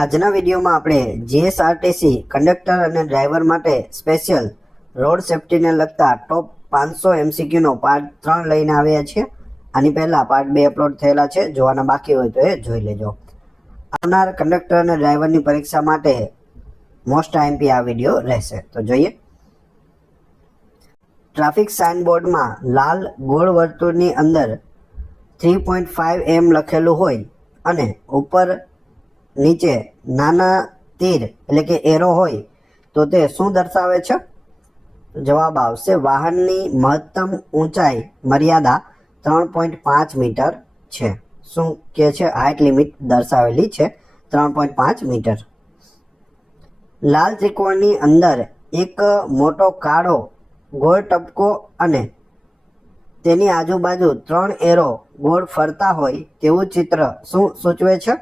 આજના વિડીયોમાં આપણે જીએસઆરટીસી કંડક્ટર અને ડ્રાઈવર માટે સ્પેશિયલ રોડ સેફ્ટીને લગતા ટોપ 500 MCQનો પાર્ટ 3 લઈને આવ્યા છીએ. આની પહેલાં પાર્ટ 2 અપલોડ થયેલા છે. જોવાના બાકી હોય તો એ જોઈ લેજો. આવનાર કંડક્ટર અને ડ્રાઈવરની પરીક્ષા માટે મોસ્ટ આઈએમપી આ વિડીયો રહેશે. તો જોઈએ. ટ્રાફિક સાઇન બોર્ડમાં લાલ ગોળ વર્તુળની અંદર 3.5 m લખેલું હોય અને ઉપર નીચે નાના તીર એટલે કે એરો હોય તો તે શું દર્શાવે છે? જવાબ આવશે વાહનની મહત્તમ ઊંચાઈ મર્યાદા 3.5 મીટર છે. શું કે છે? હાઇટ લિમિટ દર્શાવેલી છે 3.5 મીટર. લાલ ત્રિકોણની અંદર એક મોટો કાળો ગોળ ટપકો અને તેની આજુબાજુ 3 એરો ગોળ ફરતા હોય તેવું ચિત્ર શું સૂચવે છે?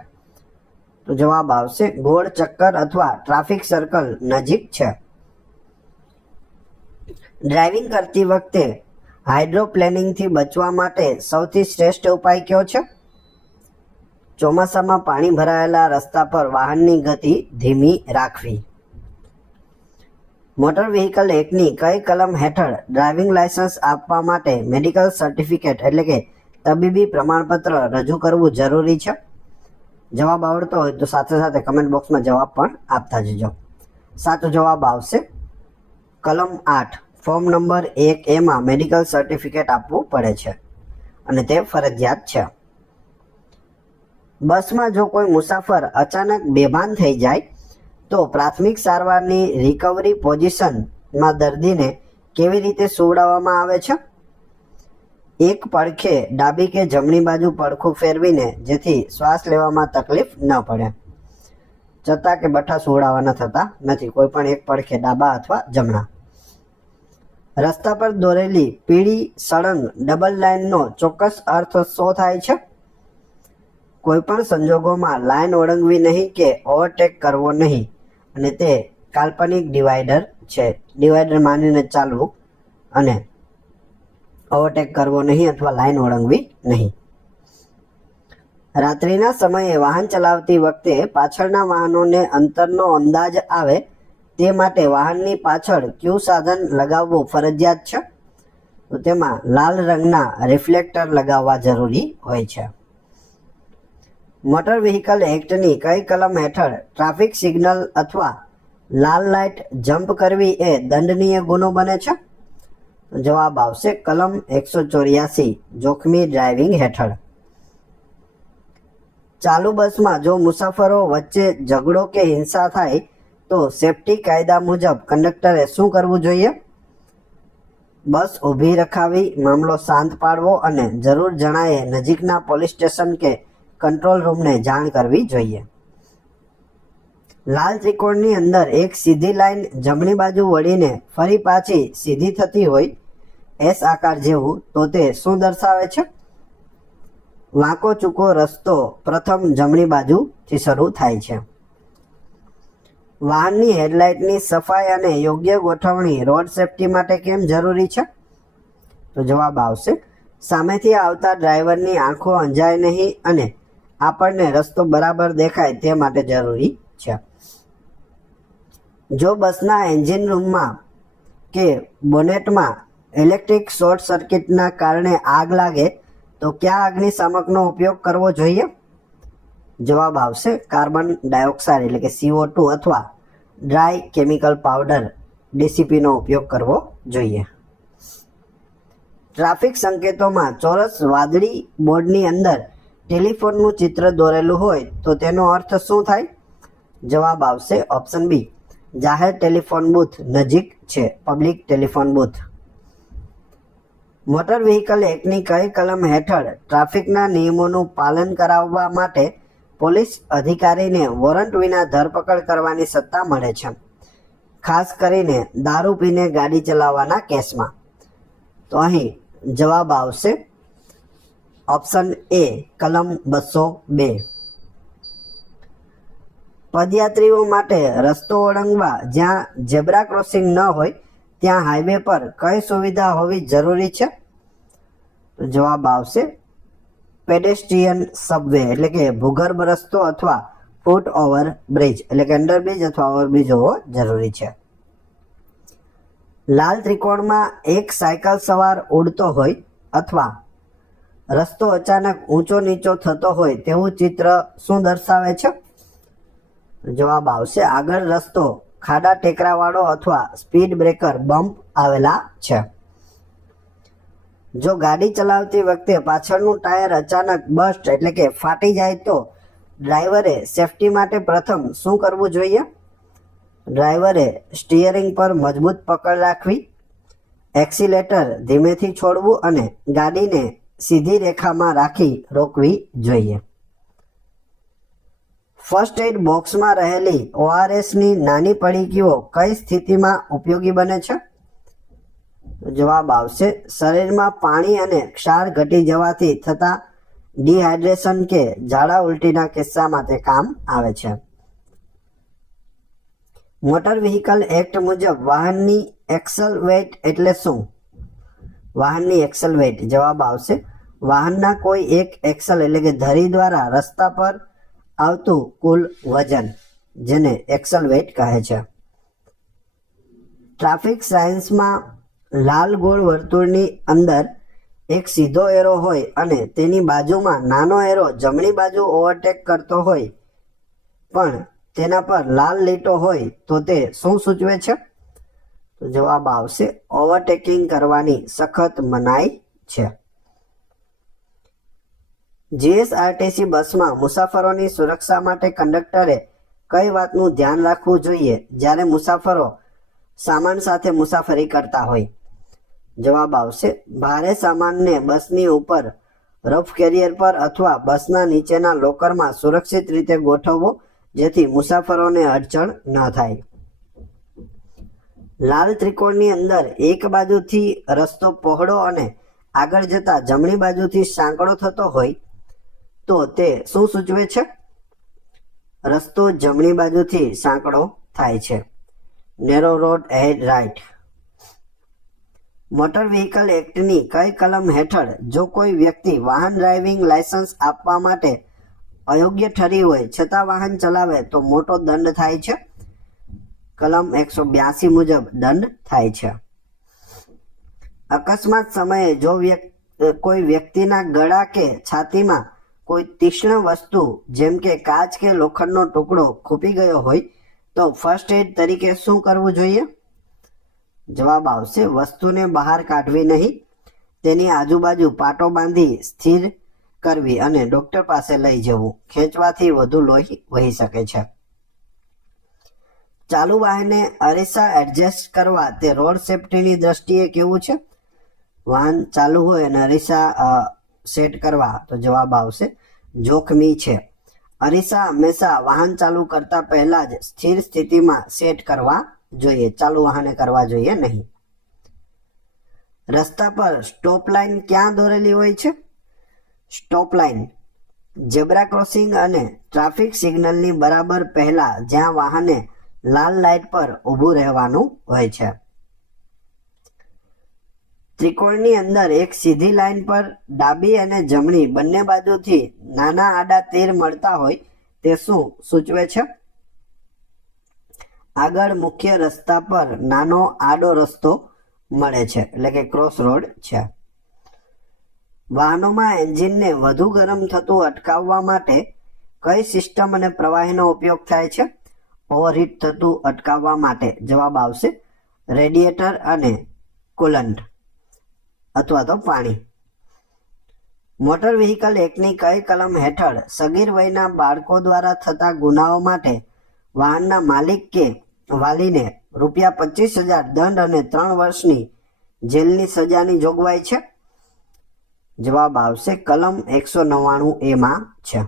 તો જવાબ આવશે ગોળ ચક્કર અથવા ટ્રાફિક સર્કલ નજીક છે. ડ્રાઇવિંગ કરતી વખતે હાઇડ્રોપ્લેનિંગથી બચવા માટે સૌથી શ્રેષ્ઠ ઉપાય કયો છે? ચોમાસામાં પાણી ભરાયેલા રસ્તા પર વાહનની ગતિ ધીમી રાખવી. મોટર વ્હીકલ એક્ટની કઈ કલમ હેઠળ ડ્રાઇવિંગ લાયસન્સ આપવા માટે મેડિકલ સર્ટિફિકેટ એટલે કે તબીબી પ્રમાણપત્ર રજૂ કરવું જરૂરી છે? જવાબ આવડતો હોય તો સાથે સાથે કમેન્ટ બોક્સમાં જવાબ પણ આપતા જજો. સાચો જવાબ આવશે કલમ 8 ફોર્મ નંબર 1A માં મેડિકલ સર્ટિફિકેટ આપવું પડે છે અને તે ફરજિયાત છે. બસમાં જો કોઈ મુસાફર અચાનક બેભાન થઈ જાય તો પ્રાથમિક સારવારની રિકવરી પોઝિશનમાં દર્દીને કેવી રીતે સુવડાવવામાં આવે છે? એક પડખે ડાબી કે જમણી બાજુ પડખું ફેરવીને, જેથી શ્વાસ લેવામાં તકલીફ ન પડે. ચત્તા કે બઠ્ઠા સુવડાવવાના થતા નથી, કોઈ પણ એક પડખે ડાબા અથવા જમણા. રસ્તા પર દોરેલી પીળી સળંગ ડબલ લાઇનનો ચોક્કસ અર્થ શું થાય છે? કોઈ પણ સંજોગોમાં લાઇન ઓળંગવી નહીં કે ઓવરટેક કરવો નહીં, અને તે કાલ્પનિક ડિવાઈડર છે. ડિવાઈડર માનીને ચાલવું અને ઓવરટેક કરવો નહીં અથવા લાઇન ઓળંગવી નહીં. રાત્રિના સમયે વાહન ચલાવતી વખતે પાછળના વાહનોને અંતરનો અંદાજ આવે તે માટે વાહનની પાછળ કયું સાધન લગાવવું ફરજિયાત છે? તો તેમાં લાલ રંગના રિફ્લેક્ટર લગાવવા જરૂરી હોય છે. મોટર વ્હીકલ એક્ટની કઈ કલમ હેઠળ ટ્રાફિક સિગ્નલ અથવા લાલ લાઇટ જમ્પ કરવી એ દંડનીય ગુનો બને છે? જવાબ આવશે કલમ 184 જોખમી ડ્રાઇવિંગ હેઠળ. ચાલુ બસમાં જો મુસાફરો વચ્ચે ઝઘડો કે હિંસા થાય તો સેફટી કાયદા મુજબ કંડક્ટરે શું કરવું જોઈએ? બસ ઊભી રખાવી, મામલો શાંત પાડવો અને જરૂર જણાયે નજીકના પોલીસ સ્ટેશન કે કંટ્રોલ રૂમને જાણ કરવી જોઈએ. લાલ ત્રિકોણની અંદર એક સીધી લાઈન જમણી બાજુ વળીને ફરી પાછી સીધી થતી હોય એસ આકાર જેવું, તો તે શું દર્શાવે છે? વાંકો ચૂકો રસ્તો પ્રથમ જમણી બાજુથી શરૂ થાય છે. વાહનની હેડલાઇટની સફાઈ અને યોગ્ય ગોઠવણી રોડ સેફટી માટે કેમ જરૂરી છે? તો જવાબ આવશે સામેથી આવતા ડ્રાઈવરની આંખો અંજાય નહીં અને આપણને રસ્તો બરાબર દેખાય તે માટે જરૂરી છે. જો બસના એન્જિન રૂમમાં કે બોનેટમાં ઇલેક્ટ્રિક શોર્ટ સર્કિટના કારણે આગ લાગે તો કયા અગ્નિશામકનો ઉપયોગ કરવો જોઈએ? જવાબ આવશે કાર્બન ડાયોક્સાઇડ એટલે કે CO2 અથવા ડ્રાય કેમિકલ પાવડર DCPનો ઉપયોગ કરવો જોઈએ. ટ્રાફિક સંકેતોમાં ચોરસ વાદળી બોર્ડની અંદર ટેલિફોનનું ચિત્ર દોરેલું હોય તો તેનો અર્થ શું થાય? જવાબ આવશે ઓપ્શન બી જાહેર ટેલિફોન બૂથ નજીક છે, public telephone booth. Motor vehicle એક્ટની કઈ કલમ હેઠળ ટ્રાફિકના નિયમોનું પાલન કરાવવા માટે પોલીસ અધિકારીને વોરંટ વિના ધરપકડ કરવાની સત્તા મળે છે, ખાસ કરીને દારૂ પીને ગાડી ચલાવવાના કેસમાં? તો અહીં જવાબ આવશે ઓપ્શન એ કલમ 202. પદયાત્રીઓ માટે રસ્તો ઓળંગવા જ્યાં ઝેબ્રા ક્રોસિંગ ન હોય ત્યાં હાઈવે પર કઈ સુવિધા હોવી જરૂરી છે? તો જવાબ આવશે પેડેસ્ટ્રીયન સબવે એટલે કે ભૂગર્ભ રસ્તો અથવા ફૂટ ઓવર બ્રિજ એટલે કે અંડરબ્રિજ અથવા ઓવરબ્રિજ હોવો જરૂરી છે. લાલ ત્રિકોણમાં એક સાયકલ સવાર ઉડતો હોય અથવા રસ્તો અચાનક ઊંચો નીચો થતો હોય તેવું ચિત્ર શું દર્શાવે છે? જવાબ આવશે આગળ રસ્તો ખાડા ટેકરાવાળો અથવા સ્પીડ બ્રેકર બમ્પ આવેલા છે. જો ગાડી ચલાવતી વખતે પાછળનું ટાયર અચાનક બસ્ટ એટલે કે ફાટી જાય તો ડ્રાઈવરે સેફટી માટે પ્રથમ શું કરવું જોઈએ? ડ્રાઈવરે સ્ટીયરિંગ પર મજબૂત પકડ રાખવી, એક્સિલેટર ધીમેથી છોડવું અને ગાડીને સીધી રેખામાં રાખી રોકવી જોઈએ. ફર્સ્ટ એડ બોક્સમાં રહેલી ORSની નાની પડીકીઓ કઈ સ્થિતિમાં ઉપયોગી બને છે? જવાબ આવશે શરીરમાં પાણી અને ક્ષાર ઘટી જવાથી થતા ડિહાઇડ્રેશન કે ઝાડા ઉલટીના કિસ્સામાં તે કામ આવે છે. મોટર વ્હીકલ એક્ટ મુજબ વાહનની એક્સલ વેઇટ એટલે શું? વાહનની એક્સલ વેઇટ જવાબ આવશે વાહનના કોઈ એક એક્સલ એટલે કે ધરી દ્વારા રસ્તા પર આવતું કુલ વજન, જેને એક્સલ વેઇટ કહે છે. ટ્રાફિક સાયન્સમાં લાલ ગોળ વર્તુળની અંદર એક સીધો એરો હોય અને તેની બાજુમાં નાનો એરો જમણી બાજુ ઓવરટેક કરતો હોય પણ તેના પર લાલ લીટો હોય તો તે શું સૂચવે છે? તો જવાબ આવશે ઓવરટેકિંગ કરવાની સખત મનાઈ છે. GSRTC બસમાં મુસાફરોની સુરક્ષા માટે કંડક્ટરે કઈ વાતનું ધ્યાન રાખવું જોઈએ જ્યારે મુસાફરો સામાન સાથે મુસાફરી કરતા હોય? જવાબ આવશે ભારે સામાનને બસની ઉપર, રફ કેરિયર પર અથવા બસના નીચેના લોકરમાં સુરક્ષિત રીતે ગોઠવવો જેથી મુસાફરોને અડચણ ન થાય. લાલ ત્રિકોણની અંદર એક બાજુથી રસ્તો પહોળો અને આગળ જતા જમણી બાજુથી સાંકડો થતો હોય તો તે શું સૂચવે છે? રસ્તો જમણી બાજુથી સાંકડો થાય છે. Narrow road ahead right. Motor vehicle એક્ટની કઈ કલમ હેઠળ જો કોઈ વ્યક્તિ વાહન ડ્રાઇવિંગ લાયસન્સ આપવા માટે અયોગ્ય ઠરી હોય છતાં વાહન ચલાવે તો મોટો દંડ થાય છે? કલમ 182 મુજબ દંડ થાય છે. અકસ્માત સમયે જો કોઈ વ્યક્તિના ગળા કે છાતીમાં કોઈ તીક્ષ્ણ વસ્તુ જેમ કે કાચ કે લોખંડનો ટુકડો ખૂપી ગયો હોય તો ફર્સ્ટ એડ તરીકે શું કરવું જોઈએ? જવાબ આવશે વસ્તુને બહાર કાઢવી નહીં, તેની આજુબાજુ પાટો બાંધી સ્થિર કરવી અને ડોક્ટર પાસે લઈ જવું. ખેંચવાથી વધુ લોહી વહી શકે છે. ચાલુ વાહને અરીસા એડજસ્ટ કરવા તે રોડ સેફટીની દ્રષ્ટિએ કેવું છે? વાહન ચાલુ હોય અને અરીસા સેટ કરવા તો જવાબ આવશે જોખમી છે. અરીસા હંમેશા વાહન ચાલુ કરતા પહેલા જ સ્થિર સ્થિતિમાં સેટ કરવા જોઈએ, ચાલુ વાહને કરવા જોઈએ નહીં. રસ્તા પર સ્ટોપ લાઇન ક્યાં દોરેલી હોય છે? સ્ટોપ લાઇન ઝેબ્રા ક્રોસિંગ અને ટ્રાફિક સિગ્નલની બરાબર પહેલા જ્યાં વાહને લાલ લાઇટ પર ઊભું રહેવાનું હોય છે. ત્રિકોણની અંદર એક સીધી લાઇન પર ડાબી અને જમણી બંને બાજુથી નાના આડા તીર મળતા હોય તે શું સૂચવે છે? આગળ મુખ્ય રસ્તા પર નાનો આડો રસ્તો મળે છે એટલે કે ક્રોસ રોડ છે. વાહનોમાં એન્જિનને વધુ ગરમ થતું અટકાવવા માટે કઈ સિસ્ટમ અને પ્રવાહીનો ઉપયોગ થાય છે? ઓવરહીટ થતું અટકાવવા માટે જવાબ આવશે રેડિએટર અને કુલન્ટ અથવા તો પાણી. મોટર વ્હીકલ એક્ટની કઈ કલમ હેઠળ સગીર વયના બાળકો દ્વારા થતા ગુનાઓ માટે વાહનના માલિક કે વાલીને ₹25,000 દંડ અને 3 વર્ષની જેલની સજાની જોગવાઈ છે? જવાબ આવશે કલમ 199A માં છે.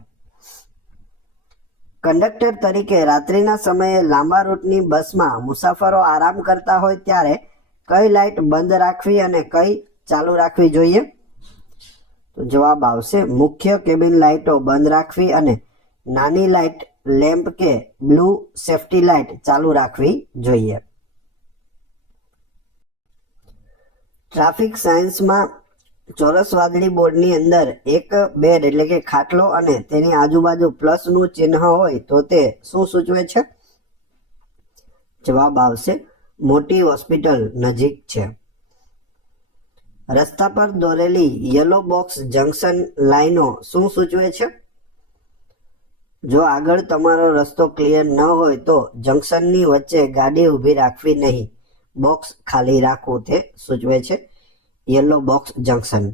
કંડક્ટર તરીકે રાત્રિના સમયે લાંબા રૂટની બસમાં મુસાફરો આરામ કરતા હોય ત્યારે કઈ લાઇટ બંધ રાખવી અને કઈ ચાલુ રાખવી જોઈએ? તો જવાબ આવશે મુખ્ય કેબિન લાઇટો બંધ રાખવી અને નાની લાઇટ લેમ્પ કે બ્લુ સેફટી લાઇટ ચાલુ રાખવી જોઈએ. ટ્રાફિક સાયન્સમાં ચોરસ વાદળી બોર્ડની અંદર એક બેડ એટલે કે ખાટલો અને તેની આજુબાજુ પ્લસનું ચિહ્ન હોય તો તે શું સૂચવે છે? જવાબ આવશે મોટી હોસ્પિટલ નજીક છે. રસ્તા પર દોરેલી યલો બોક્સ જંકશન લાઈનો શું સૂચવે છે? જો આગળ તમારો રસ્તો ક્લિયર ન હોય તો જંકશનની વચ્ચે ગાડી ઊભી રાખવી નહીં, બોક્સ ખાલી રાખવું તે સૂચવે છે yellow box junction.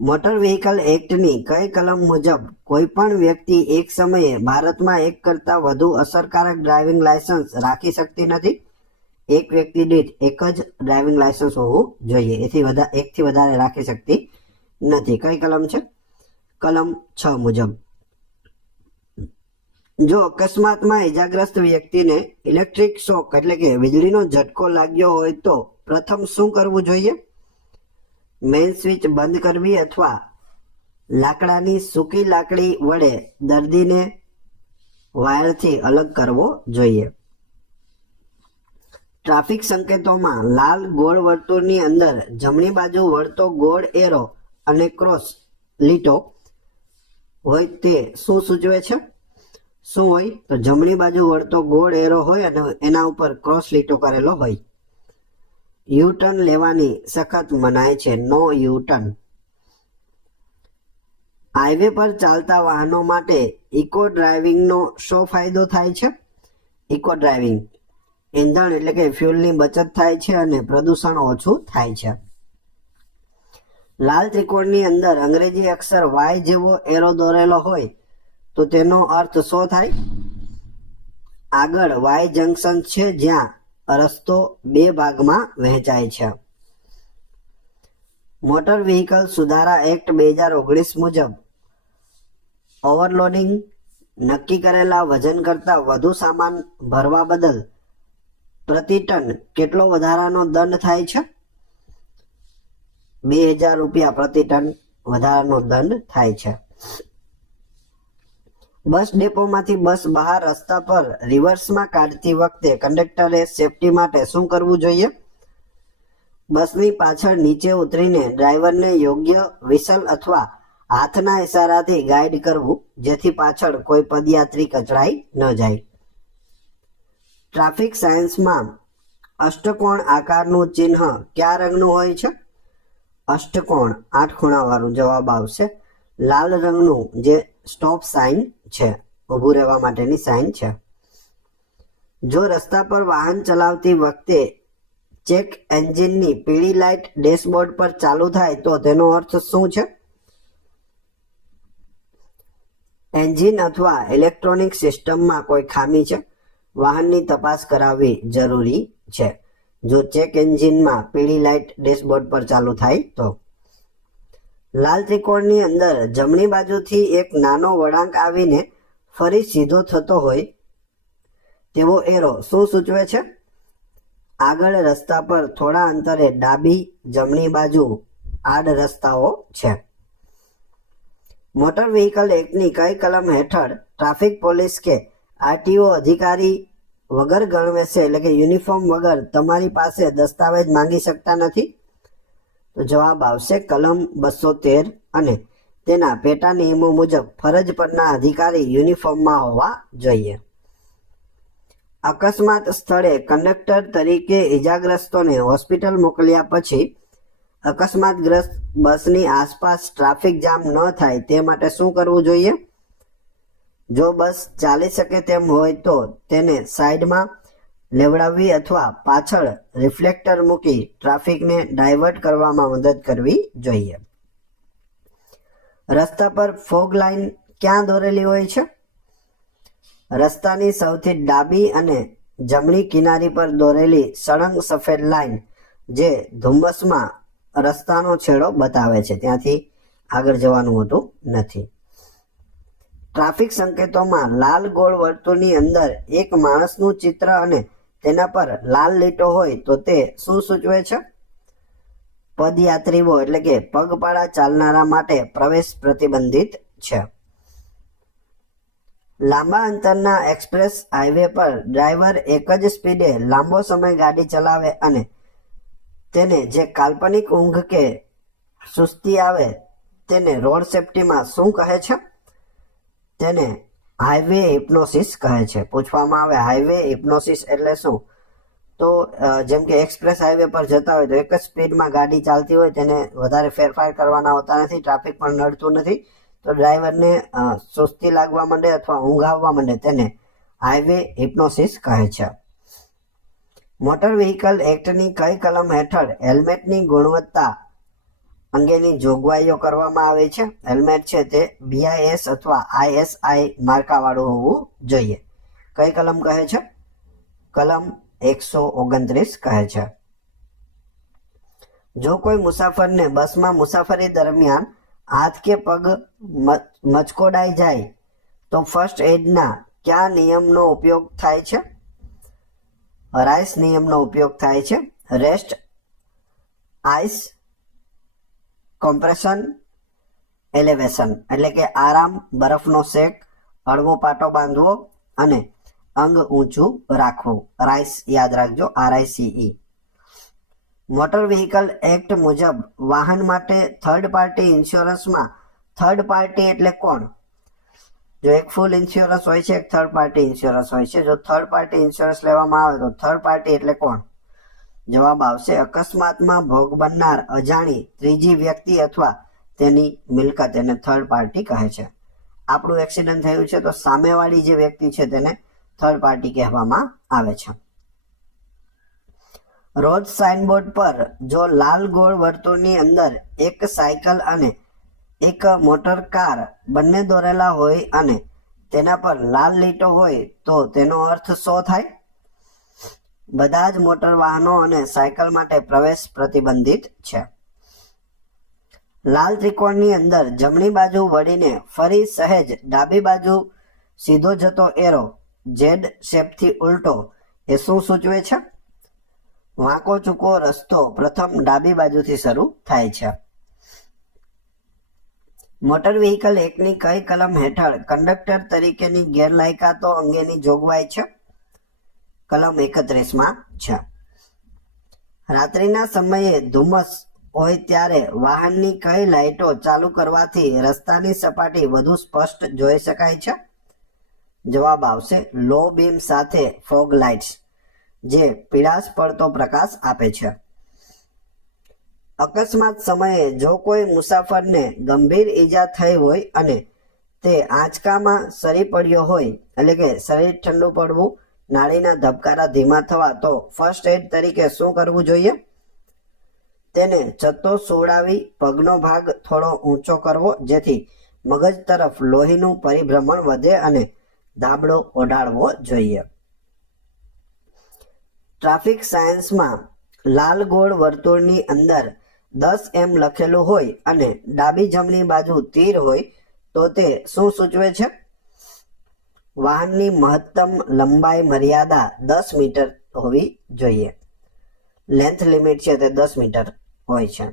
Motor vehicle એક્ટની કઈ કલમ મુજબ કોઈ પણ વ્યક્તિ એક સમયે ભારતમાં એક કરતાં વધુ અસરકારક ડ્રાઇવિંગ લાયસન્સ રાખી શકતી નથી? એક વ્યક્તિ દીઠ એક જ ડ્રાઇવિંગ લાયસન્સ હોવું જોઈએ, એકથી વધારે રાખી શકતી નથી. કઈ કલમ છે? કલમ 6 મુજબ. જો અકસ્માતમાં ઇજાગ્રસ્ત વ્યક્તિને ઇલેક્ટ્રિક શોક એટલે કે વીજળીનો ઝટકો લાગ્યો હોય તો પ્રથમ શું કરવું જોઈએ? મેઇન સ્વિચ બંધ કરવી અથવા લાકડાની સૂકી લાકડી વડે દર્દીને વાયરથી અલગ કરવો જોઈએ. ટ્રાફિક સંકેતોમાં લાલ ગોળ વર્તુળની અંદર જમણી બાજુ વળતો ગોળ એરો અને ક્રોસ લીટો હોય તે શું સૂચવે છે? શું હોય? તો જમણી બાજુ વળતો ગોળ એરો હોય અને એના ઉપર ક્રોસ લીટો કરેલો હોય. યુ ટર્ન લેવાની સખત મનાય છે, નો યુ ટર્ન. હાઈવે પર ચાલતા વાહનો માટે ઇકો ડ્રાઇવિંગનો શો ફાયદો થાય છે? ઇકો ડ્રાઇવિંગ ઈંધણ એટલે કે ફ્યુલની બચત થાય છે અને પ્રદૂષણ ઓછું થાય છે. લાલ ત્રિકોણની અંદર અંગ્રેજી અક્ષર વાય જેવો એરો દોરેલો હોય તો તેનો અર્થ શું થાય? આગળ વાય જંકશન છે જ્યાં રસ્તો બે ભાગમાં વહેંચાય છે. મોટર વ્હીકલ સુધારા એક્ટ 2019 મુજબ ઓવરલોડિંગ નક્કી કરેલા વજન કરતાં વધુ સામાન ભરવા બદલ પ્રતિ ટન કેટલો વધારાનો દંડ થાય છે? 2000 રૂપિયા પ્રતિ ટન વધારાનો દંડ થાય છે. બસ ડેપોમાંથી બસ બહાર રસ્તા પર રિવર્સમાં કાઢતી વખતે કંડક્ટરે સેફટી માટે શું કરવું જોઈએ? બસની પાછળ નીચે ઉતરીને ડ્રાઈવરને યોગ્ય વિસલ અથવા હાથના ઇશારાથી ગાઈડ કરવું જેથી પાછળ કોઈ પદયાત્રી કચડાઈ ન જાય. ટ્રાફિક સાયન્સમાં અષ્ટકોણ આકારનું ચિહ્ન કયા રંગનું હોય છે? અષ્ટકોણ 8 ખૂણાવાળું. જવાબ આવશે લાલ રંગનું, જે સ્ટોપ સાઇન છે, ઊભું રહેવા માટેની સાઇન છે. જો રસ્તા પર વાહન ચલાવતી વખતે ચેક એન્જિનની પીળી લાઇટ ડેશબોર્ડ પર ચાલુ થાય તો તેનો અર્થ શું છે? એન્જિન અથવા ઇલેક્ટ્રોનિક સિસ્ટમમાં કોઈ ખામી છે, વાહનની તપાસ કરાવવી જરૂરી છે. જો ચેક એન્જિનમાં પીળી લાઇટ ડેશબોર્ડ પર ચાલુ થાય તો. લાલ ત્રિકોણની અંદર જમણી બાજુથી એક નાનો વળાંક આવીને ફરી સીધો થતો હોય તેવો એરો શું સૂચવે છે? આગળ રસ્તા પર થોડા અંતરે ડાબી જમણી બાજુ આડ રસ્તાઓ છે. મોટર વ્હીકલ એક્ટની કઈ કલમ હેઠળ ટ્રાફિક પોલીસ કે આરટીઓ અધિકારી વગર ગણવેશે એટલે કે યુનિફોર્મ વગર તમારી પાસે દસ્તાવેજ માંગી શકતા નથી? તો જવાબ આવશે કલમ 213 અને તેના પેટા નિયમો મુજબ ફરજ પરના અધિકારી યુનિફોર્મમાં હોવા જોઈએ. અકસ્માત સ્થળે કંડક્ટર તરીકે ઇજાગ્રસ્તોને હોસ્પિટલ મોકલ્યા પછી અકસ્માતગ્રસ્ત બસની આસપાસ ટ્રાફિક જામ ન થાય તે માટે શું કરવું જોઈએ? જો બસ ચાલી શકે તેમ હોય તો તેને સાઈડમાં લેવડાવવી અથવા પાછળ રિફ્લેક્ટર મૂકી ટ્રાફિકને ડાયવર્ટ કરવામાં મદદ કરવી જોઈએ. રસ્તા પર ફોગ લાઇન ક્યાં દોરેલી હોય છે? રસ્તાની સૌથી ડાબી અને જમણી કિનારી પર દોરેલી સળંગ સફેદ લાઇન જે ધુમ્મસમાં રસ્તાનો છેડો બતાવે છે, ત્યાંથી આગળ જવાનું હોતું નથી. ટ્રાફિક સંકેતોમાં લાલ ગોળ વર્તુળની અંદર એક માણસનું ચિત્ર અને તેના પર લાલ લીટો હોય તો તે શું સૂચવે છે? પદયાત્રીઓ એટલે કે પગપાળા ચાલનારા માટે પ્રવેશ પ્રતિબંધિત છે. લાંબા અંતરના એક્સપ્રેસ હાઈવે પર ડ્રાઈવર એક જ સ્પીડે લાંબો સમય ગાડી ચલાવે અને તેને જે કાલ્પનિક ઊંઘ કે સુસ્તી આવે તેને રોડ સેફટીમાં શું કહે છે? તેને હાઈવે હિપ્નોસિસ કહે છે. પૂછવામાં આવે હાઈવે હિપ્નોસિસ એટલે શું? તો જેમ કે એક્સપ્રેસ હાઈવે પર જતા હોય તો એક જ સ્પીડમાં ગાડી ચાલતી હોય, તેને વધારે ફેરફાર કરવાના હોતા નથી, ટ્રાફિક પણ નડતું નથી, તો ડ્રાઈવરને સુસ્તી લાગવા માંડે અથવા ઊંઘ આવવા માંડે તેને હાઈવે હિપ્નોસિસ કહે છે. મોટર વ્હીકલ એક્ટની કઈ કલમ હેઠળ હેલ્મેટની ગુણવત્તા અંગેની જોગવાઈઓ કરવામાં આવે છે? હેલ્મેટ છે તે BIS અથવા ISI માર્કાવાળું હોવું જોઈએ. કઈ કલમ કહે છે? કલમ 129 કહે છે. જો કોઈ મુસાફરને બસમાં મુસાફરી દરમિયાન હાથ કે પગ મચકોડાઈ જાય તો ફર્સ્ટ એડના કયા નિયમનો ઉપયોગ થાય છે? રાઇસ નિયમનો ઉપયોગ થાય છે. રેસ્ટ, આઈસ, કોમ્પ્રેશન, એલિવેશન એટલે કે આરામ, બરફનો શેક, હળવો પાટો બાંધવો અને અંગ ઊંચું રાખવું. રાઇસ યાદ રાખજો, RICE. મોટર વ્હીકલ એક્ટ મુજબ વાહન માટે થર્ડ પાર્ટી ઇન્સ્યોરન્સમાં થર્ડ પાર્ટી એટલે કોણ? જો એક ફૂલ ઇન્સ્યોરન્સ હોય છે, એક થર્ડ પાર્ટી ઇન્સ્યોરન્સ હોય છે. જો થર્ડ પાર્ટી ઇન્સ્યોરન્સ લેવામાં આવે તો થર્ડ પાર્ટી એટલે કોણ? જવાબ આવશે અકસ્માતમાં ભોગ બનનાર અજાણી ત્રીજી વ્યક્તિ અથવા તેની મિલકત, એને થર્ડ પાર્ટી કહે છે. આપણું એક્સિડન્ટ થયું છે તો સામેવાળી જે વ્યક્તિ છે તેને થર્ડ પાર્ટી કહેવામાં આવે છે. રોડ સાઇનબોર્ડ પર જો લાલ ગોળ વર્તુળની અંદર એક સાયકલ અને એક મોટર કાર બંને દોરેલા હોય અને તેના પર લાલ લીટો હોય તો તેનો અર્થ શું થાય? બધા જ મોટર વાહનો અને સાયકલ માટે પ્રવેશ પ્રતિબંધિત છે. લાલ ત્રિકોણની અંદર જમણી બાજુ વળીને ફરી સહેજ ડાબી બાજુ સીધો જતો એરો Z શેપથી ઉલટો એ શું સૂચવે છે? વાંકો ચૂકો રસ્તો પ્રથમ ડાબી બાજુથી શરૂ થાય છે. મોટર વ્હીકલ એક્ટની કઈ કલમ હેઠળ કંડક્ટર તરીકેની ગેરલાયકાતો અંગેની જોગવાઈ છે? કલમ 31માં છે. રાત્રિના સમયે ધુમ્મસ હોય ત્યારે વાહનની કઈ લાઇટો ચાલુ કરવાથી રસ્તાની સપાટી વધુ સ્પષ્ટ જોઈ શકાય છે? જવાબ આવશે લો બીમ સાથે ફોગ લાઇટ્સ, જે પીળાશ પડતો પ્રકાશ આપે છે. અકસ્માત સમયે જો કોઈ મુસાફરને ગંભીર ઈજા થઈ હોય અને તે આંચકામાં સરી પડ્યો હોય, એટલે કે શરીર ઠંડુ પડવું, નાડીના ધબકારા ધીમા થવા, તો ફર્સ્ટ એડ તરીકે શું કરવું જોઈએ? તેને ચત્તો સુવડાવી પગનો ભાગ થોડો ઊંચો કરવો, જેથી મગજ તરફ લોહીનું પરિભ્રમણ વધે અને ધાબળો ઓઢાડવો જોઈએ. ટ્રાફિક સાયન્સમાં લાલ ગોળ વર્તુળની અંદર 10 m લખેલું હોય અને ડાબી જમણી બાજુ તીર હોય તો તે શું સૂચવે છે? વાહનની મહત્તમ લંબાઈ મર્યાદા 10 મીટર હોવી જોઈએ. લેન્થ લિમિટ છે તે 10 મીટર હોય છે.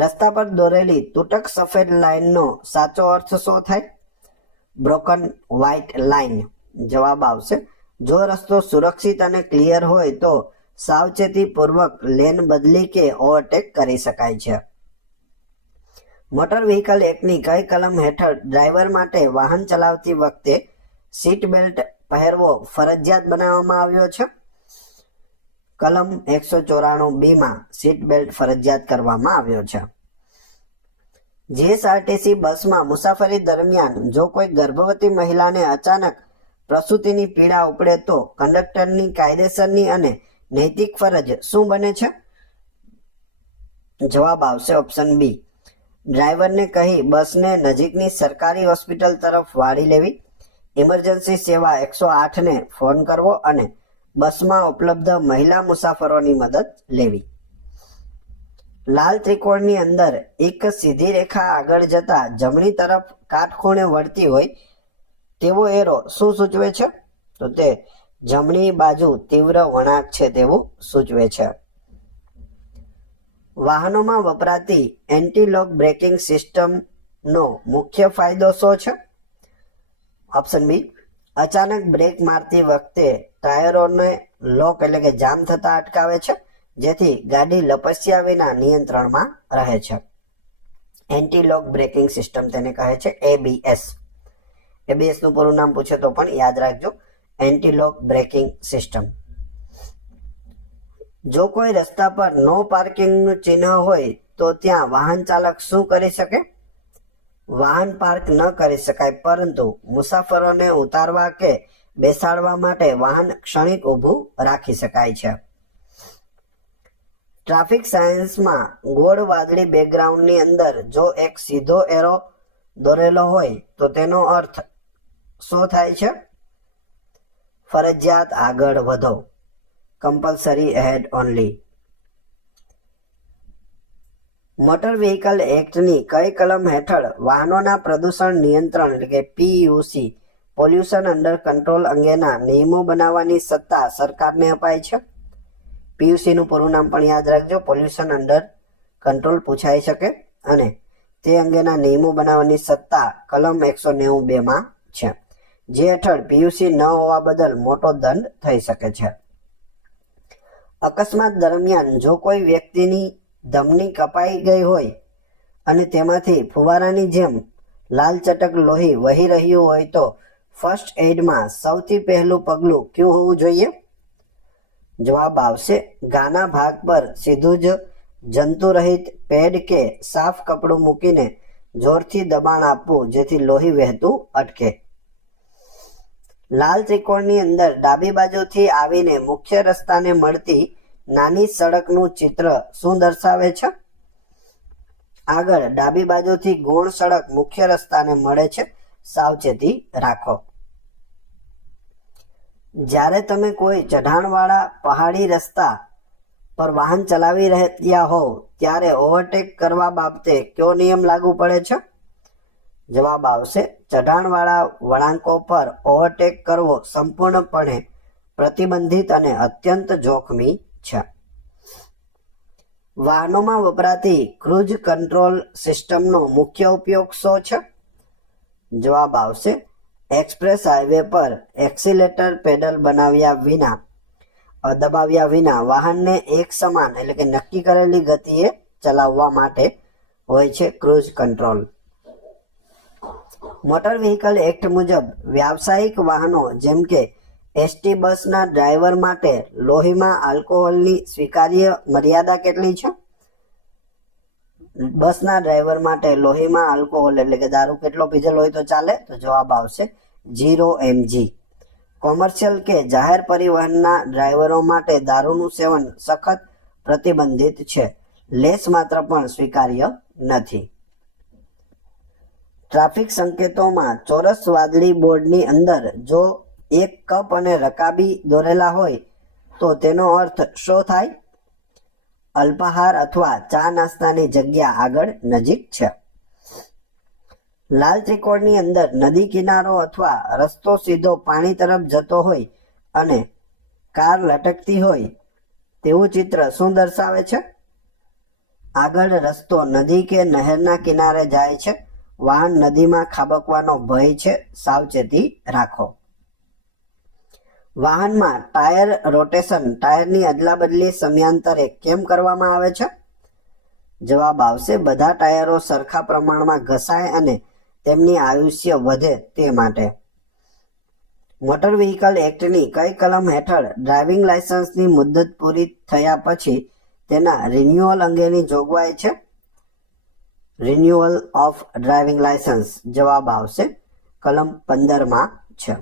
રસ્તા પર દોરેલી તૂટક સફેદ લાઇનનો સાચો અર્થ શું થાય? Broken white line. જવાબ આવશે જો રસ્તો સુરક્ષિત અને ક્લિયર હોય તો સાવચેતીપૂર્વક લેન બદલી કે ઓવરટેક કરી શકાય છે. મોટર વ્હીકલ એક્ટની કઈ કલમ હેઠળ ડ્રાઈવર માટે વાહન ચલાવતી વખતે સીટ બેલ્ટ પહેરવો ફરજિયાત બનાવવામાં આવ્યો છે? કલમ 194B માં સીટ બેલ્ટ ફરજિયાત કરવામાં આવ્યો છે. GSRTC બસમાં મુસાફરી દરમિયાન જો કોઈ ગર્ભવતી મહિલાને અચાનક પ્રસૂતિની પીડા ઉપડે તો કંડક્ટરની કાયદેસરની અને નૈતિક ફરજ શું બને છે? જવાબ આવશે ઓપ્શન બી, ડ્રાઈવરને કહી બસને નજીકની સરકારી હોસ્પિટલ તરફ વાળી લેવી, ઇમરજન્સી સેવા 108 ને ફોન કરવો અને બસમાં ઉપલબ્ધ મહિલા મુસાફરોની મદદ લેવી. લાલ ત્રિકોણની અંદર એક સીધી રેખા આગળ જતા જમણી તરફ કાટખૂણે વળતી હોય તેવો એરો શું સૂચવે છે? તો તે જમણી બાજુ તીવ્ર વળાંક છે તેવું સૂચવે છે. વાહનોમાં વપરાતી એન્ટી લોક બ્રેકિંગ સિસ્ટમનો મુખ્ય ફાયદો શું છે? ઓપ્શન બી, અચાનક બ્રેક મારતી વખતે ટાયરોને લોક એટલે કે જામ થતા અટકાવે છે, જેથી ગાડી લપસ્યા વિના નિયંત્રણમાં રહે છે. એન્ટી લોક બ્રેકિંગ સિસ્ટમ તેને કહે છે, ABS. ABS નું પૂરું નામ પૂછે તો પણ યાદ રાખજો, એન્ટી લોક બ્રેકિંગ સિસ્ટમ. જો કોઈ રસ્તા પર નો પાર્કિંગ નું ચિહ્ન હોય તો ત્યાં વાહન ચાલક શું કરી શકે? વાહન પાર્ક ન કરી શકાય, પરંતુ મુસાફરોને ઉતારવા કે બેસાડવા માટે વાહન ક્ષણિક ઊભું રાખી શકાય છે. ટ્રાફિક સાયન્સમાં ગોળ વાદળી બેકગ્રાઉન્ડની અંદર જો એક સીધો એરો દોરેલો હોય તો તેનો અર્થ શું થાય છે? ફરજિયાત આગળ વધો, compulsory ahead only. Motor vehicle એક્ટની કઈ કલમ હેઠળ વાહનોના પ્રદૂષણ નિયંત્રણ એટલે કે PUC પોલ્યુશન અંડર કંટ્રોલ અંગેના નિયમો બનાવવાની સત્તા સરકારને અપાય છે? PUC નું પૂરું નામ પણ યાદ રાખજો, પોલ્યુશન અંડર કંટ્રોલ પૂછાઈ શકે, અને તે અંગેના નિયમો બનાવવાની સત્તા કલમ 192 માં છે, જે હેઠળ PUC ન હોવા બદલ મોટો દંડ થઈ શકે છે. અકસ્માત દરમિયાન જો કોઈ વ્યક્તિની ધમની કપાઈ ગઈ હોય અને તેમાંથી ફુવારાની જેમ લાલ ચટક લોહી વહી રહ્યું હોય તો ફર્સ્ટ એઇડમાં સૌથી પહેલું પગલું કયું હોવું જોઈએ? જવાબ આવશે, ઘાના ભાગ પર સીધું જ જંતુરહિત પેડ કે સાફ કપડું મૂકીને જોરથી દબાણ આપવું, જેથી લોહી વહેતું અટકે. લાલ ત્રિકોણની અંદર ડાબી બાજુથી આવીને મુખ્ય રસ્તાને મળતી નાની સડકનું ચિત્ર શું દર્શાવે છે? આગળ ડાબી બાજુથી ગૌણ સડક મુખ્ય રસ્તાને મળે છે, સાવચેતી રાખો. જ્યારે તમે કોઈ ચઢાણવાળા પહાડી રસ્તા પર વાહન ચલાવી રહ્યા હોવ ત્યારે ઓવરટેક કરવા બાબતે કયો નિયમ લાગુ પડે છે? જવાબ આવશે, ચઢાણવાળા વળાંકો પર ઓવરટેક કરવો સંપૂર્ણપણે પ્રતિબંધિત અને અત્યંત જોખમી છે. વાહનોમાં વપરાતી ક્રૂઝ કંટ્રોલ સિસ્ટમનો મુખ્ય ઉપયોગ શું છે? જવાબ આવશે, એક્સપ્રેસ હાઈવે પર એક્સિલેટર પેડલ દબાવ્યા વિના વાહનને એક સમાન એટલે કે નક્કી કરેલી ગતિએ ચલાવવા માટે હોય છે cruise control. Motor vehicle act મુજબ વ્યાવસાયિક વાહનો જેમ કે ST બસના ડ્રાઈવર માટે લોહીમાં આલ્કોહોલની સ્વીકાર્ય મર્યાદા કેટલી છે? બસના ડ્રાઈવર માટે લોહીમાં આલ્કોહોલ એટલે કે દારૂ કેટલો પીધેલો હોય તો ચાલે? તો જવાબ આવશે 0 mg. કોમર્શિયલ કે જાહેર પરિવહનના ડ્રાઈવરો માટે દારૂનું સેવન સખત પ્રતિબંધિત છે, લેશ માત્ર પણ સ્વીકાર્ય નથી. ટ્રાફિક સંકેતોમાં ચોરસ વાદળી બોર્ડની અંદર જો એક કપ અને રકાબી દોરેલા હોય તો તેનો અર્થ શું થાય? અલ્પાહાર અથવા ચા નાસ્તાની જગ્યા આગળ નજીક છે. લાલ ત્રિકોણની અંદર નદી કિનારો અથવા રસ્તો સીધો પાણી તરફ જતો હોય અને કાર લટકતી હોય તેવું ચિત્ર શું દર્શાવે છે? આગળ રસ્તો નદી કે નહેરના કિનારે જાય છે, વાહન નદીમાં ખાબકવાનો ભય છે, સાવચેતી રાખો. વાહનમાં ટાયર રોટેશન ટાયરની અદલાબદલી સમયાંતરે કેમ કરવામાં આવે છે? જવાબ આવશે, બધા ટાયરો સરખા પ્રમાણમાં ઘસાય અને તેમની આયુષ્ય વધે તે માટે. મોટર વ્હીકલ એક્ટની કઈ કલમ હેઠળ ડ્રાઇવિંગ લાયસન્સની મુદત પૂરી થયા પછી તેના રિન્યુઅલ અંગેની જોગવાઈ છે? રિન્યુઅલ ઓફ ડ્રાઇવિંગ લાયસન્સ જવાબ આવશે, કલમ 15 માં છે.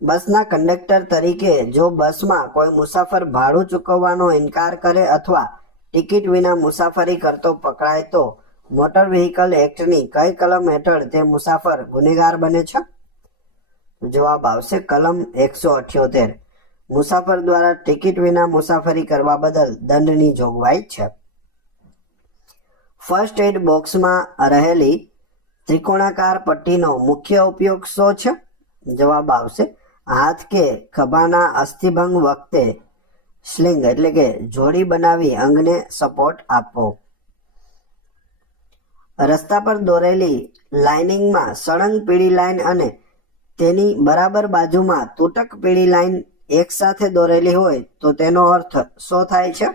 બસના કંડક્ટર તરીકે જો બસમાં કોઈ મુસાફર ભાડું ચૂકવવાનો ઇનકાર કરે અથવા ટિકિટ વિના મુસાફરી કરતો પકડાય તો મોટર વ્હીકલ એક્ટની કઈ કલમ હેઠળ તે મુસાફર ગુનેગાર બને છે? જવાબ આવશે, કલમ 178. મુસાફર દ્વારા ટિકિટ વિના મુસાફરી કરવા બદલ દંડની જોગવાઈ છે. ફર્સ્ટ એડ બોક્સમાં રહેલી ત્રિકોણાકાર પટ્ટીનો મુખ્ય ઉપયોગ શું છે? જવાબ આવશે, હાથ કે ખભાના અસ્થિભંગ વખતે સ્લિંગ એટલે કે જોડી બનાવી અંગને સપોર્ટ આપવો. રસ્તા પર દોરેલી લાઇનિંગમાં સળંગ પીળી લાઇન અને તેની બરાબર બાજુમાં તૂટક પીળી લાઇન એક સાથે દોરેલી હોય તો તેનો અર્થ શું થાય છે?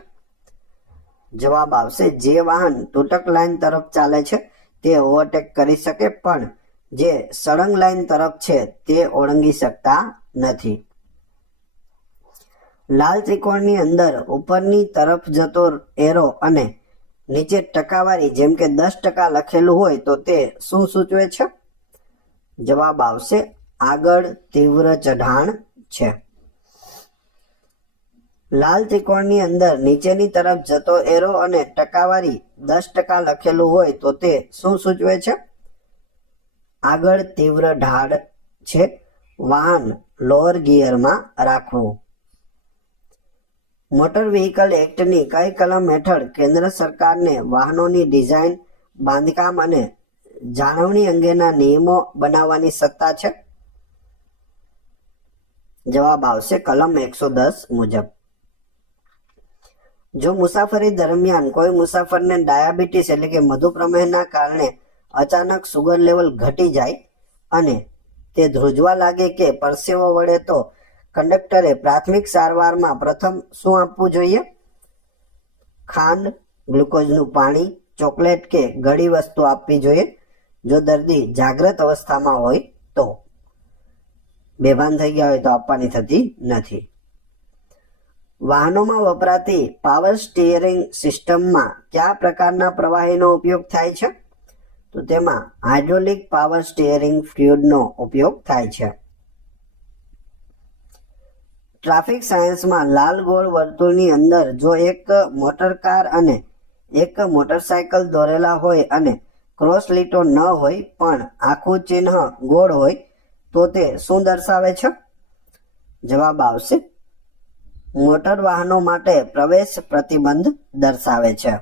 જવાબ આવશે જે વાહન તૂટક લાઈન તરફ ચાલે છે તે ઓવરટેક કરી શકે, પણ જે સળંગ લાઈન તરફ છે તે ઓળંગી શકતા નથી. લાલ ત્રિકોણની અંદર ઉપરની તરફ જતો એરો અને નીચે ટકાવારી જેમ કે 10% લખેલું હોય તો તે શું સૂચવે છે? જવાબ આવશે આગળ તીવ્ર ચઢાણ છે. લાલ ત્રિકોણની અંદર નીચેની તરફ જતો એરો અને ટકાવારી 10% લખેલું હોય તો તે શું સૂચવે છે? આગળ તીવ્ર ઢાળ છે. વાહન લોઅર ગિયરમાં રાખવું. મોટર વ્હીકલ એક્ટની કઈ કલમ હેઠળ કેન્દ્ર સરકારને વાહનોની ડિઝાઇન, બાંધકામ અને જાળવણી અંગેના નિયમો બનાવવાની સત્તા છે? જવાબ આવશે કલમ 110 મુજબ. જો મુસાફરી દરમિયાન કોઈ મુસાફરને ડાયાબિટીસ એટલે કે મધુપ્રમેહના કારણે અચાનક સુગર લેવલ ઘટી જાય અને તે ધ્રુજવા લાગે કે પરસેવો વળે તો કંડક્ટરે પ્રાથમિક સારવારમાં પ્રથમ શું આપવું જોઈએ? ખાંડ, ગ્લુકોઝનું પાણી, ચોકલેટ કે ગળી વસ્તુ આપવી જોઈએ. જો દર્દી જાગ્રત અવસ્થામાં હોય તો. બેભાન થઈ ગયા હોય તો આપવાની થતી નથી. વાહનોમાં વપરાતી પાવર સ્ટીયરિંગ સિસ્ટમમાં કયા પ્રકારના પ્રવાહીનો ઉપયોગ થાય છે? તો તેમાં હાઇડ્રોલિક પાવર સ્ટીયરિંગ ફ્લુઇડનો ઉપયોગ થાય છે. ટ્રાફિક સાયન્સમાં લાલ ગોળ વર્તુળની અંદર જો એક મોટર કાર અને એક મોટરસાયકલ દોરેલા હોય અને ક્રોસ લીટો ન હોય પણ આખું ચિહ્ન ગોળ હોય તો તે શું દર્શાવે છે? જવાબ આવશે મોટર વાહનો માટે પ્રવેશ પ્રતિબંધ દર્શાવે છે.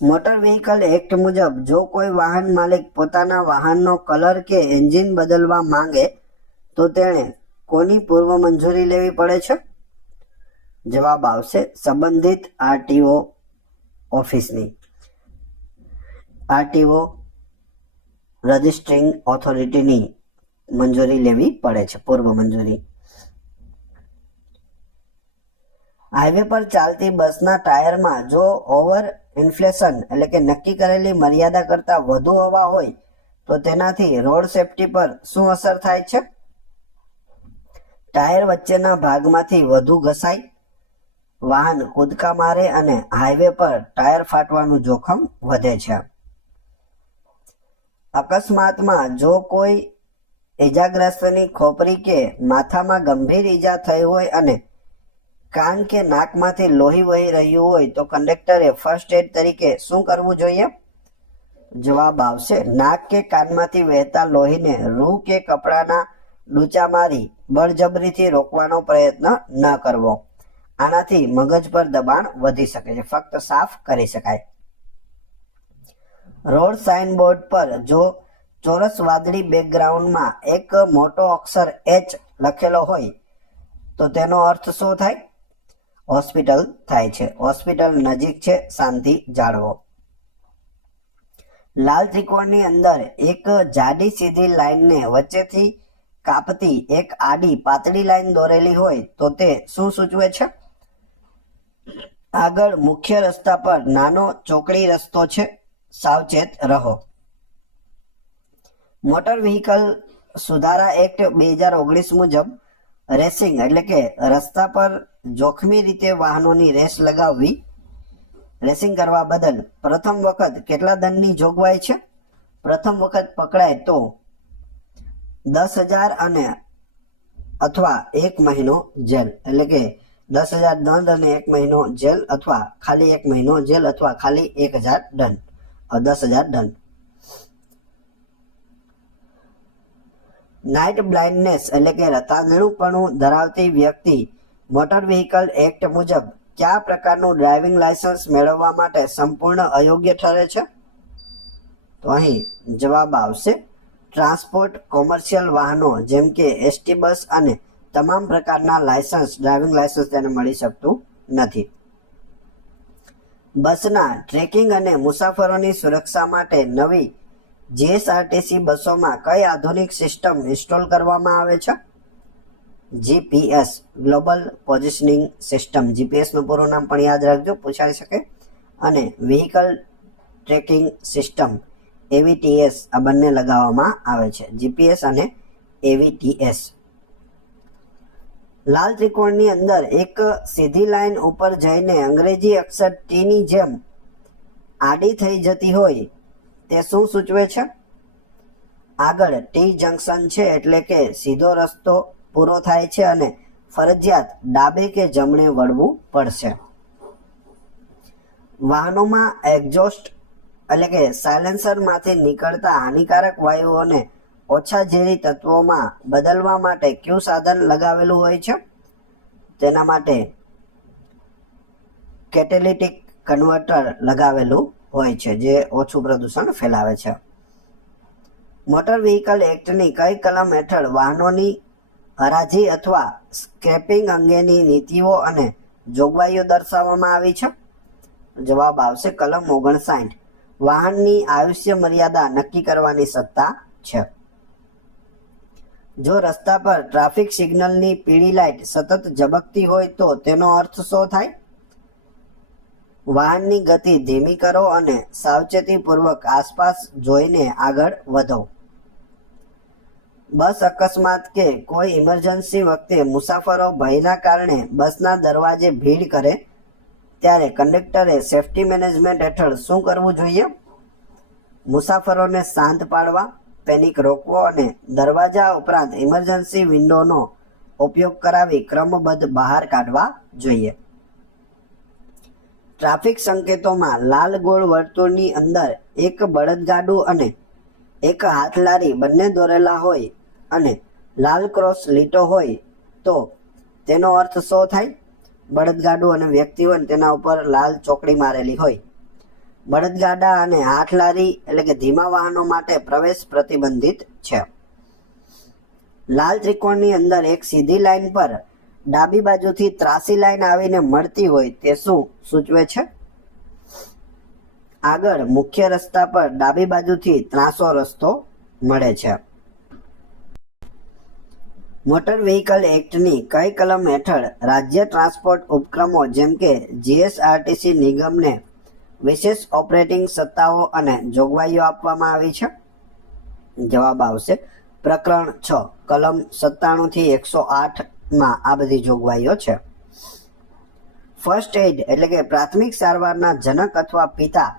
મોટર વ્હીકલ એક્ટ મુજબ જો કોઈ વાહન માલિક પોતાના વાહનનો કલર કે એન્જિન બદલવા માંગે તો તેણે કોની પૂર્વ મંજૂરી લેવી પડે છે? જવાબ આવશે સંબંધિત આરટીઓ ઓફિસની. આરટીઓ રજિસ્ટ્રિંગ ઓથોરિટીની મંજૂરી લેવી પડે છે, પૂર્વ મંજૂરી. હાઈવે પર ચાલતી બસના ટાયરમાં જો ઓવર ઇન્ફ્લેશન એટલે કે નક્કી કરેલી મર્યાદા કરતાં વધુ હવા હોય તો તેનાથી રોડ સેફટી પર શું અસર થાય છે? ટાયર વચ્ચેના ભાગમાંથી વધુ ઘસાય, વાહન કૂદકા મારે અને હાઈવે પર ટાયર ફાટવાનું જોખમ વધે છે. અકસ્માતમાં જો કોઈ ઇજાગ્રસ્તની ખોપરી કે માથામાં ગંભીર ઈજા થઈ હોય અને કાન કે નાકમાંથી લોહી વહી રહ્યું હોય તો કંડક્ટરે ફર્સ્ટ એડ તરીકે શું કરવું જોઈએ? જવાબ આવશે નાક કે કાનમાંથી વહેતા લોહીને રૂ કે કપડાના ડૂચા મારી બળજબરીથી રોકવાનો પ્રયત્ન ન કરવો. આનાથી મગજ પર દબાણ વધી શકે છે, ફક્ત સાફ કરી શકાય. રોડ સાઇન બોર્ડ પર જો ચોરસ વાદળી બેકગ્રાઉન્ડમાં એક મોટો અક્ષર H લખેલો હોય તો તેનો અર્થ શું થાય? હોસ્પિટલ થાય છે. હોસ્પિટલ નજીક છે, શાંતિ જાળવો. લાલ ત્રિકોણની અંદર એક જાડી સીધી લાઈનને વચ્ચેથી કાપતી એક આડી પાતળી લાઈન દોરેલી હોય તો તે શું સૂચવે છે? આગળ મુખ્ય રસ્તા પર નાનો ચોકડી રસ્તો છે, સાવચેત રહો. મોટર વ્હીકલ સુધારા એક્ટ 2019 મુજબ રેસિંગ એટલે કે રસ્તા પર જોખમી રીતે વાહનોની રેસ લગાવવી, રેસિંગ કરવા બદલ પ્રથમ વખત કેટલા દંડની જોગવાઈ છે? પ્રથમ વખત પકડાય તો 10,000 અને અથવા 1 મહિનો જેલ, એટલે કે 10,000 દંડ અને 1 મહિનો જેલ અથવા ખાલી 1 મહિનો જેલ અથવા ખાલી 1,000 દંડ, 10,000 દંડ. નાઇટ બ્લાઇન્ડનેસ એટલે કે રતાંધળુપણું ધરાવતી વ્યક્તિ મોટર વ્હીકલ એક્ટ મુજબ કયા પ્રકારનું ડ્રાઇવિંગ લાયસન્સ મેળવવા માટે સંપૂર્ણ અયોગ્ય ઠરે છે? તો અહીં જવાબ આવશે ટ્રાન્સપોર્ટ કોમર્શિયલ વાહનો જેમ કે એસટી બસ અને તમામ પ્રકારના લાયસન્સ, ડ્રાઇવિંગ લાયસન્સ તેને મળી શકતું નથી. બસના ટ્રેકિંગ અને મુસાફરોની સુરક્ષા માટે નવી જીએસઆરટીસી બસોમાં કઈ આધુનિક સિસ્ટમ ઇન્સ્ટોલ કરવામાં આવે છે? જીપીએસ ગ્લોબલ પોઝિશનિંગ સિસ્ટમ, જીપીએસનું પૂરું નામ પણ યાદ રાખજો, પૂછાઈ શકે. અને વ્હીકલ ટ્રેકિંગ સિસ્ટમ એવીટીએસ આ બંને લગાવવામાં આવે છે, જીપીએસ અને એવીટીએસ. લાલ ત્રિકોણની અંદર એક સીધી લાઈન ઉપર જઈને અંગ્રેજી અક્ષર ટી ની જેમ આડી થઈ જતી હોય તે શું સૂચવે છે? આગળ ટી જંકશન છે એટલે કે સીધો રસ્તો પૂરો થાય છે અને ફરજિયાત ડાબે કે જમણે વળવું પડશે. વાહનોમાં એક્ઝોસ્ટ એટલે કે સાયલેન્સરમાંથી નીકળતા હાનિકારક વાયુઓને ઓછા ઝેરી તત્વોમાં બદલવા માટે કયું સાધન લગાવેલું હોય છે? તેના માટે કેટેલિટિક કન્વર્ટર લગાવેલું હોય છે, જે ઓછું પ્રદૂષણ ફેલાવે છે. મોટર વ્હીકલ એક્ટની કઈ કલમ હેઠળ વાહનોની હરાજી અથવા સ્ક્રેપિંગ અંગેની નીતિઓ અને જોગવાઈઓ દર્શાવવામાં આવી છે? જવાબ આવશે કલમ 59. વાહનની આયુષ્ય મર્યાદા નક્કી કરવાની સત્તા છે. જો રસ્તા પર ટ્રાફિક સિગ્નલની પીળી લાઇટ સતત ઝબકતી હોય તો તેનો અર્થ શું થાય? વાહનની ગતિ ધીમી કરો અને સાવચેતીપૂર્વક આસપાસ જોઈને આગળ વધો. બસ અકસ્માત કે કોઈ ઇમરજન્સી વખતે મુસાફરો ભયના કારણે બસના દરવાજે ભીડ કરે ત્યારે કંડક્ટરે સેફટી મેનેજમેન્ટ હેઠળ શું કરવું જોઈએ? મુસાફરોને શાંત પાડવા, પેનિક રોકવો અને દરવાજા ઉપરાંત ઇમરજન્સી વિન્ડોનો ઉપયોગ કરાવી ક્રમબદ્ધ બહાર કાઢવા જોઈએ. ટ્રાફિક સંકેતોમાં લાલ ગોળ વર્તુળની અંદર એક બળદગાડું અને એક હાથલારી બંને દોરેલા હોય અને લાલ ક્રોસ લીટો હોય તો તેનો અર્થ શું થાય? બળદગાડું અને વ્યક્તિ હોય તેના ઉપર લાલ ચોકડી મારેલી હોય. બળદગાડા અને હાથલારી એટલે કે ધીમા વાહનો માટે પ્રવેશ પ્રતિબંધિત છે. લાલ ત્રિકોણની અંદર એક સીધી લાઈન પર ડાબી બાજુથી ત્રાસી લાઈન આવીને મળતી હોય તે શું સૂચવે છે? આગળ મુખ્ય રસ્તા પર ડાબી બાજુથી ત્રાસો રસ્તો મળે છે. મોટર વ્હીકલ એક્ટની કઈ કલમ હેઠળ રાજ્ય ટ્રાન્સપોર્ટ ઉપક્રમો જેમ કે જીએસઆરટીસી નિગમને વિશેષ ઓપરેટિંગ સત્તાઓ અને જોગવાઈઓ આપવામાં આવી છે? જવાબ આવશે પ્રકરણ 6 કલમ 97 થી 108 માં આ બધી જોગવાઈઓ છે. ફર્સ્ટ એઇડ એટલે કે પ્રાથમિક સારવારના જનક અથવા પિતા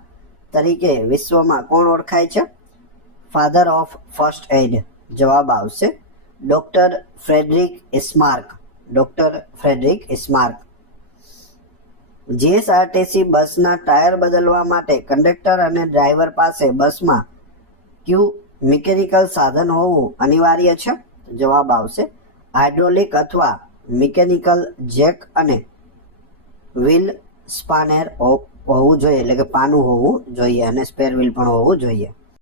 તરીકે વિશ્વમાં કોણ ઓળખાય છે? Father of first aid. જવાબ આવશે doctor Friedrich Esmarch. Doctor Friedrich Esmarch. GSRTC બસના ટાયર બદલવા માટે કંડક્ટર અને ડ્રાઈવર પાસે બસમાં કયું મિકેનિકલ સાધન હોવું અનિવાર્ય છે? જવાબ આવશે હાઇડ્રોલિક અથવા મિકેનિકલ જેક અને વ્હીલ સ્પાનેર હોવું જોઈએ, એટલે કે પાનું હોવું જોઈએ અને સ્પેર વ્હીલ પણ હોવું જોઈએ.